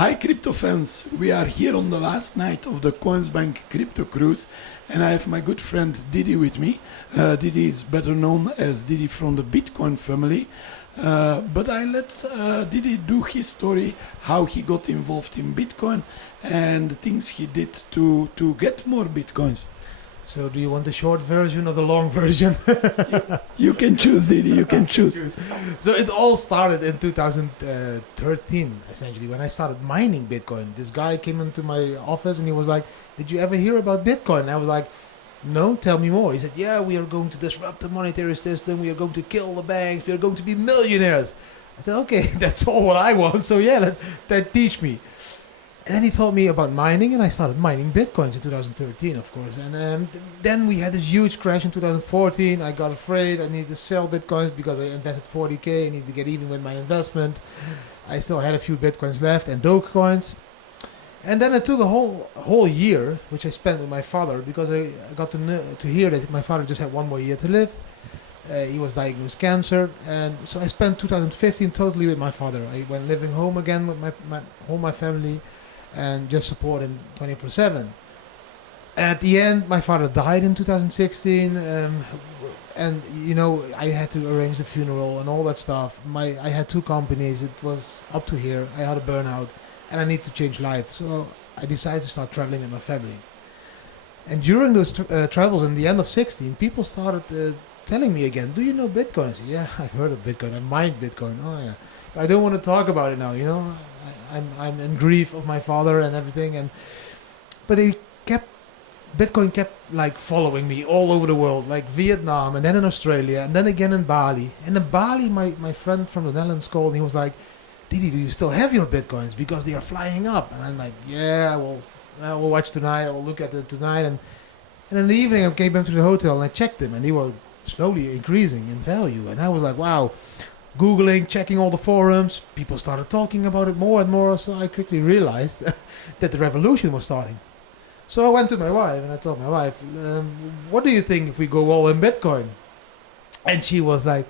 Hi crypto fans, we are here on the last night of the Coinsbank Crypto Cruise and I have my good friend Didi with me. Didi is better known as Didi from the Bitcoin family, but I let Didi do his story, how he got involved in Bitcoin and the things he did to get more Bitcoins. So do you want the short version or the long version? You can choose, Didi, you can choose. So it all started in 2013, essentially, when I started mining Bitcoin. This guy came into my office and he was like, did you ever hear about Bitcoin? And I was like, no, tell me more. He said, yeah, we are going to disrupt the monetary system. We are going to kill the banks. We are going to be millionaires. I said, okay, that's all what I want. So yeah, that teach me. And then he told me about mining, and I started mining Bitcoins in 2013, of course. And then we had this huge crash in 2014. I got afraid. I needed to sell Bitcoins because I invested 40K. I needed to get even with my investment. I still had a few Bitcoins left and Dogecoins. And then it took a whole year, which I spent with my father, because I got to hear that my father just had one more year to live. He was diagnosed with cancer, and so I spent 2015 totally with my father. I went living home again with my family, and just support him 24/7. At the end, my father died in 2016, and you know, I had to arrange the funeral and all that stuff. I had two companies. It was up to here. I had a burnout, and I need to change life. So I decided to start traveling with my family. And during those travels, in the end of 16, people started telling me again, "Do you know Bitcoin?" I said, "Yeah, I've heard of Bitcoin. I mined Bitcoin." Oh yeah, I don't want to talk about it now. You know. I'm in grief of my father and everything, but Bitcoin kept like following me all over the world, like Vietnam and then in Australia and then again in Bali. And in Bali, my friend from the Netherlands called and he was like, "Didi, do you still have your Bitcoins? Because they are flying up." And I'm like, "Yeah, we'll watch tonight. I will look at it tonight." And in the evening, I came back to the hotel and I checked them, and they were slowly increasing in value. And I was like, "Wow." Googling, checking all the forums, people started talking about it more and more, so I quickly realized that the revolution was starting. So I went to my wife and I told my wife, what do you think if we go all in Bitcoin? And she was like,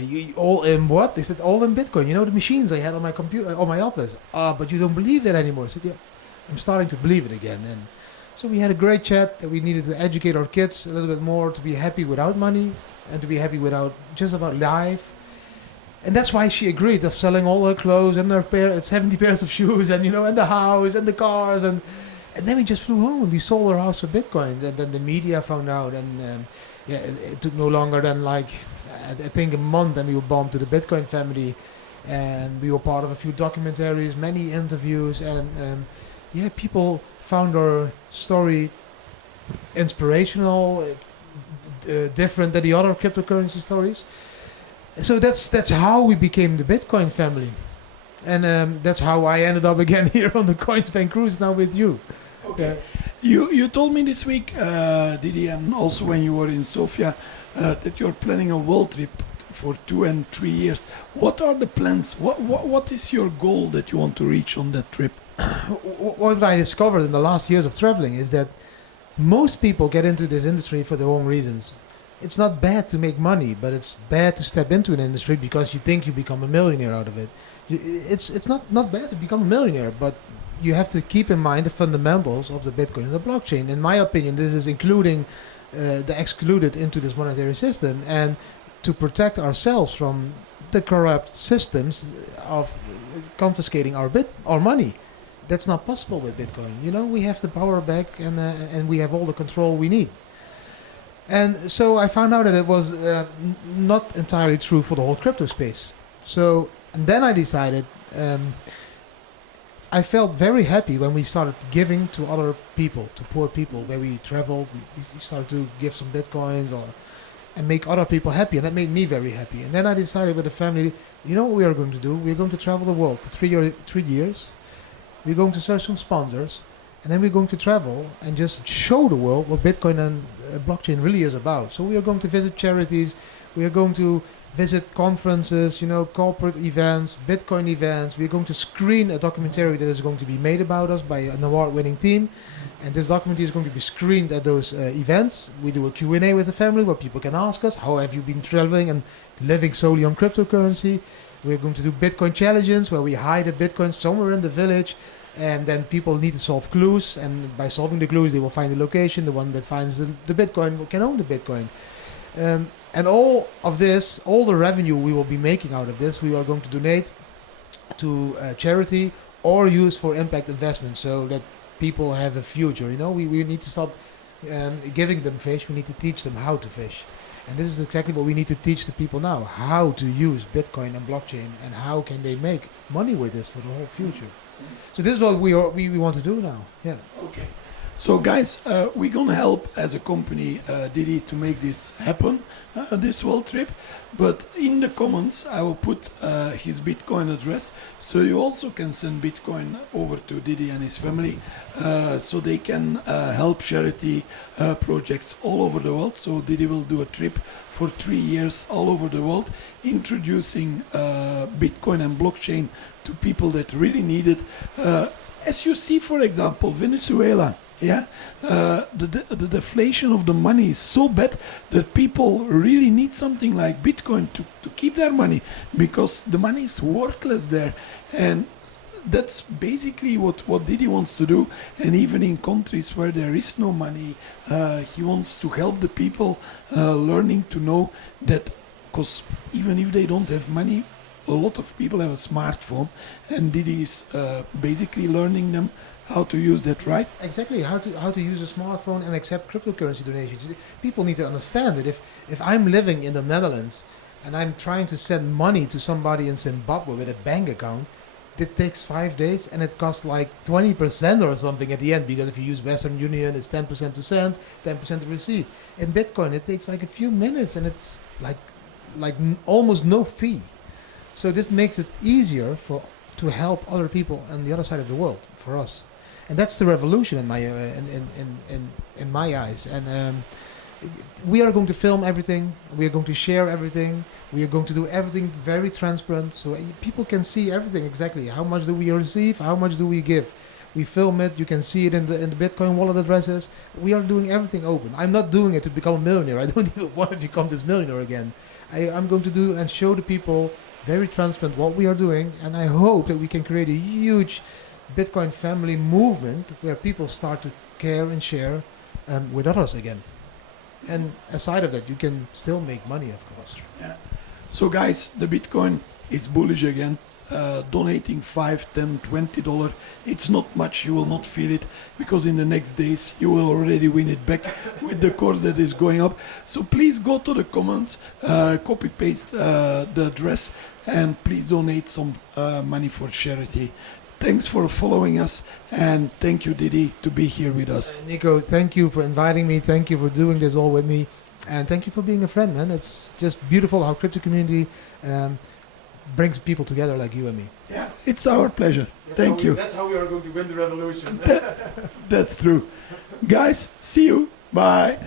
you all in what? They said, all in Bitcoin. You know the machines I had on my computer, on my office. But you don't believe that anymore. I said, yeah, I'm starting to believe it again. And so we had a great chat that we needed to educate our kids a little bit more to be happy without money and to be happy without just about life. And that's why she agreed of selling all her clothes and her 70 pairs of shoes and, you know, and the house and the cars. And then we just flew home and we sold our house for Bitcoins. And then the media found out. And it took no longer than like, I think a month, and we were bombed to the Bitcoin family. And we were part of a few documentaries, many interviews. And people found our story inspirational, different than the other cryptocurrency stories. So that's how we became the Bitcoin family, and that's how I ended up again here on the Coinsbank Cruise now with you. Okay. You told me this week, Didi, and also when you were in Sofia, that you're planning a world trip for 2 and 3 years. What are the plans? What is your goal that you want to reach on that trip? What I discovered in the last years of traveling is that most people get into this industry for the wrong reasons. It's not bad to make money, but it's bad to step into an industry because you think you become a millionaire out of it. It's not bad to become a millionaire, but you have to keep in mind the fundamentals of the Bitcoin and the blockchain. In my opinion, this is including the excluded into this monetary system, and to protect ourselves from the corrupt systems of confiscating our money. That's not possible with Bitcoin. You know, we have the power back, and we have all the control we need. And so I found out that it was not entirely true for the whole crypto space. So, and then I decided, I felt very happy when we started giving to other people, to poor people, where we traveled, we started to give some Bitcoins and make other people happy. And that made me very happy. And then I decided with the family, you know what we are going to do? We're going to travel the world for 3 years. We're going to search some sponsors. And then we're going to travel and just show the world what Bitcoin and blockchain really is about. So we are going to visit charities. We are going to visit conferences, you know, corporate events, Bitcoin events. We're going to screen a documentary that is going to be made about us by an award-winning team. And this documentary is going to be screened at those events. We do a Q&A with the family where people can ask us, how have you been traveling and living solely on cryptocurrency? We're going to do Bitcoin challenges where we hide a Bitcoin somewhere in the village, and then people need to solve clues, and by solving the clues they will find the location. The one that finds the Bitcoin can own the Bitcoin. And all of this, all the revenue we will be making out of this, we are going to donate to charity or use for impact investment, so that people have a future. You know, we need to stop giving them fish. We need to teach them how to fish. And this is exactly what we need to teach the people now, how to use Bitcoin and blockchain, and how can they make money with this for the whole future. So this is what we want to do now. Yeah. Okay. So guys, we're gonna help as a company, Didi, to make this happen, this world trip. But in the comments, I will put his Bitcoin address, so you also can send Bitcoin over to Didi and his family, so they can help charity projects all over the world. So Didi will do a trip for 3 years all over the world, introducing Bitcoin and blockchain to people that really need it. As you see, for example, Venezuela. Yeah, the deflation of the money is so bad that people really need something like Bitcoin to keep their money, because the money is worthless there. And that's basically what Didi wants to do. And even in countries where there is no money, he wants to help the people learning to know that, because even if they don't have money, a lot of people have a smartphone, and Didi is basically learning them how to use that, right? Exactly, how to use a smartphone and accept cryptocurrency donations. People need to understand that if I'm living in the Netherlands and I'm trying to send money to somebody in Zimbabwe with a bank account, it takes 5 days and it costs like 20% or something at the end, because if you use Western Union, it's 10% to send, 10% to receive. In Bitcoin, it takes like a few minutes, and it's like almost no fee. So this makes it easier to help other people on the other side of the world for us. And that's the revolution in my eyes. And we are going to film everything. We are going to share everything. We are going to do everything very transparent, so people can see everything exactly. How much do we receive? How much do we give? We film it. You can see it in the Bitcoin wallet addresses. We are doing everything open. I'm not doing it to become a millionaire. I don't even want to become this millionaire again. I'm going to do and show the people very transparent what we are doing, and I hope that we can create a huge Bitcoin family movement where people start to care and share with others again. And aside of that, you can still make money, of course. Yeah. So guys, the Bitcoin is bullish again. Donating $5, $10, $20, it's not much. You will not feel it, because in the next days you will already win it back with the course that is going up. So please go to the comments, copy paste the address, and please donate some money for charity. Thanks for following us, and thank you, Didi, to be here with us. Nico, thank you for inviting me. Thank you for doing this all with me, and thank you for being a friend, man. It's just beautiful how crypto community brings people together like you and me. Yeah, it's our pleasure. Thank you. That's how we are going to win the revolution. That's true. Guys, see you. Bye.